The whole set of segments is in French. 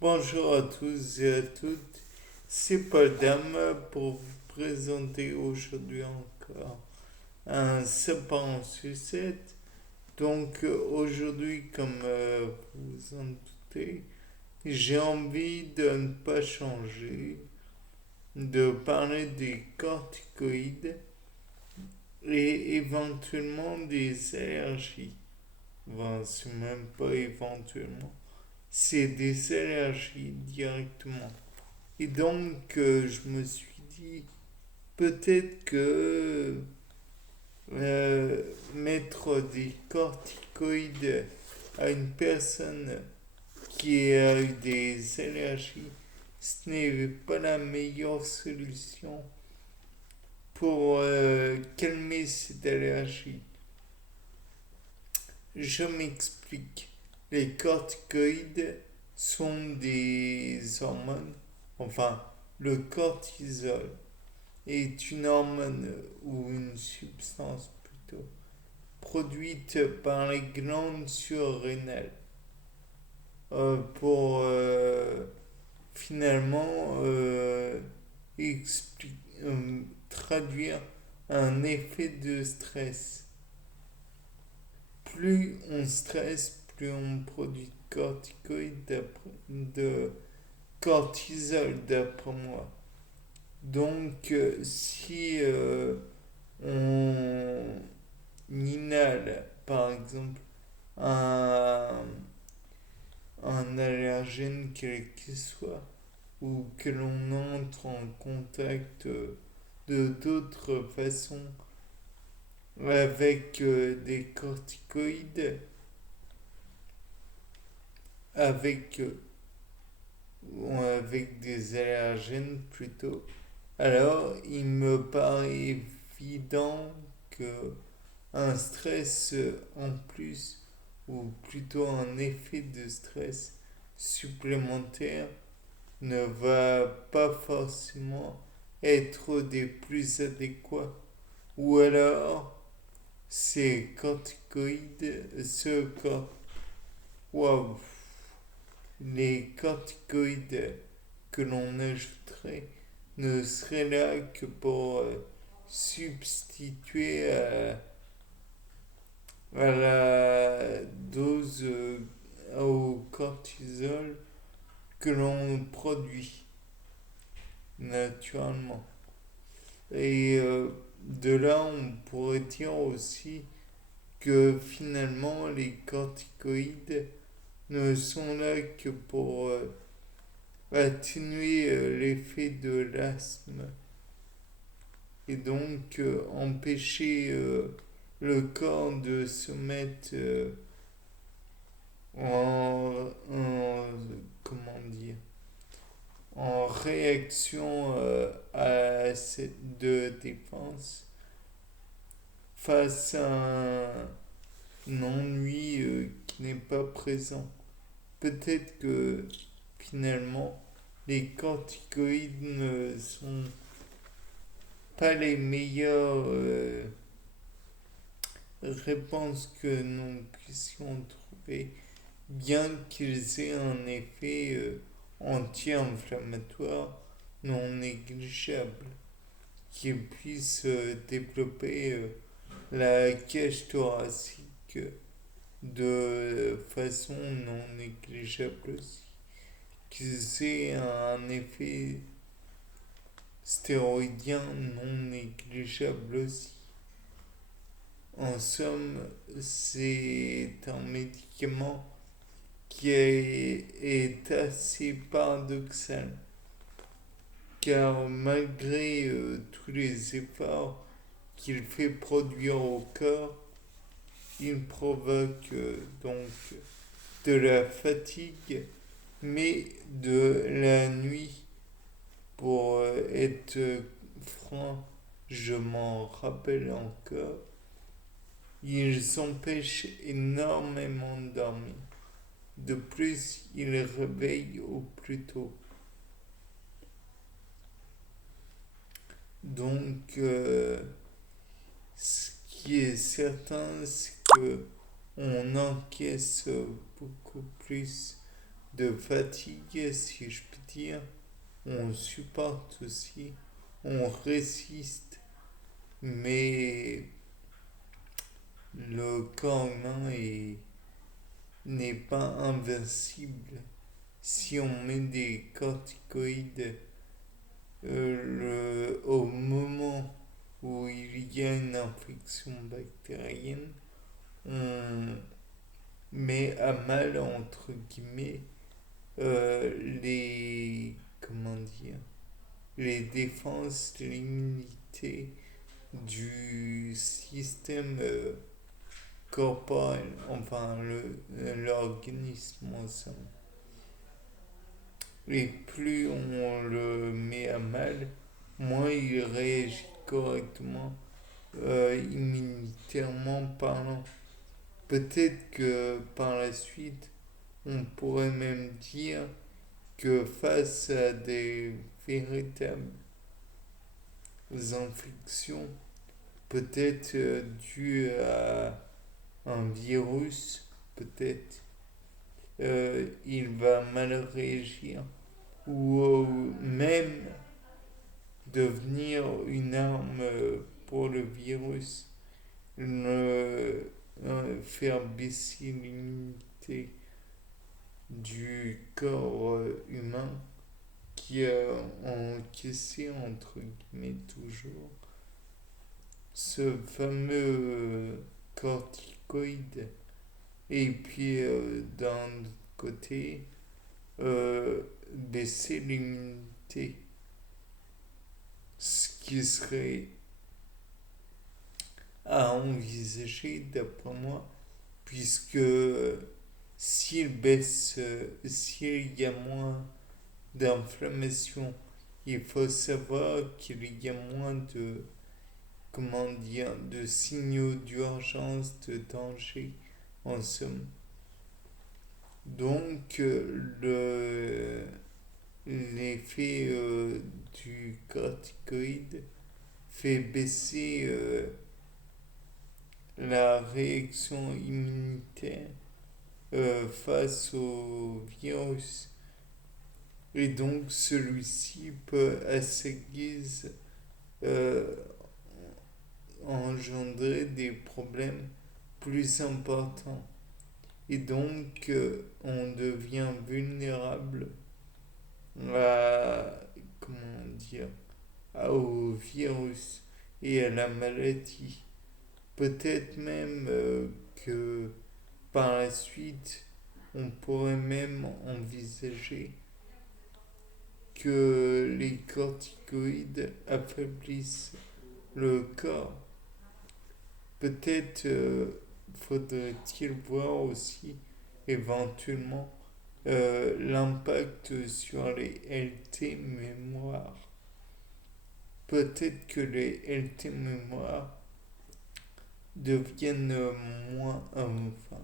Bonjour à tous et à toutes, c'est Paul Dame pour vous présenter aujourd'hui encore un sapin en sucette. Donc aujourd'hui, comme vous vous en doutez, j'ai envie de ne pas changer, de parler des corticoïdes et éventuellement des allergies. Bon, c'est même pas éventuellement, c'est des allergies directement. Et donc, je me suis dit, peut-être que mettre des corticoïdes à une personne qui a eu des allergies, ce n'est pas la meilleure solution pour calmer cette allergie. Je m'explique. Les corticoïdes sont des hormones, enfin, le cortisol est une hormone ou une substance plutôt produite par les glandes surrénales pour finalement traduire un effet de stress. Plus on stresse, plus on produit de corticoïdes, de cortisol d'après moi. Donc, si on inhale, par exemple, un, un allergène quel qu'il soit, ou que l'on entre en contact de d'autres façons avec des corticoïdes, avec, avec des allergènes plutôt, alors il me paraît évident que un stress en plus, ou plutôt un effet de stress supplémentaire, ne va pas forcément être des plus adéquats. Ou alors, ces corticoïdes, wow, les corticoïdes que l'on ajouterait ne seraient là que pour substituer à la dose au cortisol que l'on produit naturellement. Et de là, on pourrait dire aussi que finalement, les corticoïdes ne sont là que pour atténuer l'effet de l'asthme et donc empêcher le corps de se mettre comment dire, en réaction à cette de défense face à un ennui qui n'est pas présent. Peut-être que finalement les corticoïdes ne sont pas les meilleures réponses que nous puissions trouver, bien qu'ils aient un effet anti-inflammatoire non négligeable, qui puisse développer la cage thoracique de façon non négligeable aussi, qu'ils aient un effet stéroïdien non négligeable aussi. En somme, c'est un médicament qui est assez paradoxal, car malgré tous les efforts qu'il fait produire au corps, il provoque donc de la fatigue, mais de la nuit. Pour être franc, je m'en rappelle encore, ils empêchent énormément de dormir. De plus, ils réveillent au plus tôt. Donc, ce qui est certain, c'est que on encaisse beaucoup plus de fatigue, si je puis dire. On supporte aussi, on résiste, mais le corps humain n'est pas invincible. Si on met des corticoïdes au moment où il y a une infection bactérienne, on met à mal, entre guillemets, les, comment dire, les défenses, l'immunité du système corporel, enfin l'organisme ensemble. Et plus on le met à mal, moins il réagit correctement, immunitairement parlant. Peut-être que par la suite, on pourrait même dire que face à des véritables infections, peut-être dues à un virus, peut-être, il va mal réagir ou même devenir une arme pour le virus, faire baisser l'immunité du corps humain qui a encaissé, entre guillemets, toujours ce fameux corticoïde. Et puis, d'un autre côté, baisser l'immunité, ce qui serait à envisager d'après moi, puisque s'il y a moins d'inflammation, il faut savoir qu'il y a moins de, comment dire, de signaux d'urgence, de danger, en somme. Donc, l'effet du corticoïde fait baisser la réaction immunitaire face au virus. Et donc celui-ci peut à sa guise euh, engendrer des problèmes plus importants. Et donc on devient vulnérable à, comment dire, au virus et à la maladie. Peut-être même que par la suite, on pourrait même envisager que les corticoïdes affaiblissent le corps. Peut-être faudrait-il voir aussi éventuellement l'impact sur les LT mémoire. Peut-être que les LT mémoire deviennent moins, enfin,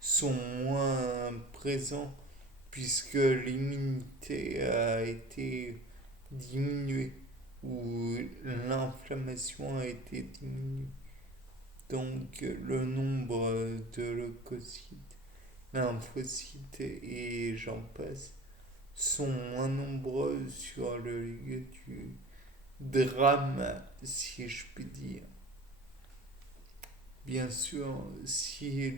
sont moins présents puisque l'immunité a été diminuée ou l'inflammation a été diminuée. Donc le nombre de leucocytes, lymphocytes et j'en passe sont moins nombreux sur le lieu du drame, si je puis dire. Bien sûr, si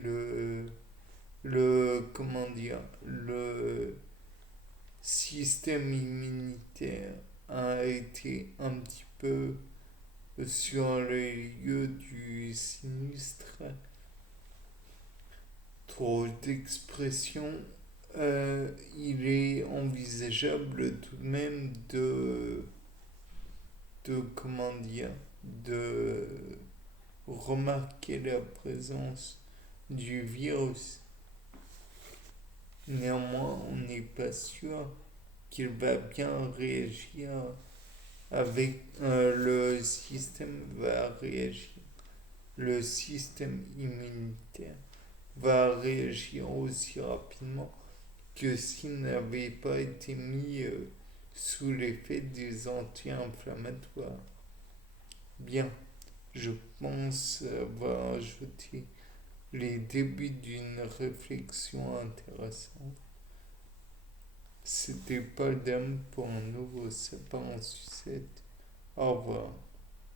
comment dire, le système immunitaire a été un petit peu sur le lieu du sinistre, trop d'expression, il est envisageable tout de même de comment dire, de remarquer la présence du virus. Néanmoins, on n'est pas sûr qu'il va bien réagir avec le système va réagir. Le système immunitaire va réagir aussi rapidement que s'il n'avait pas été mis sous l'effet des anti-inflammatoires. Bien, je pense avoir ajouté les débuts d'une réflexion intéressante. C'était Paul Dame pour un nouveau sapin en sucette. Au revoir.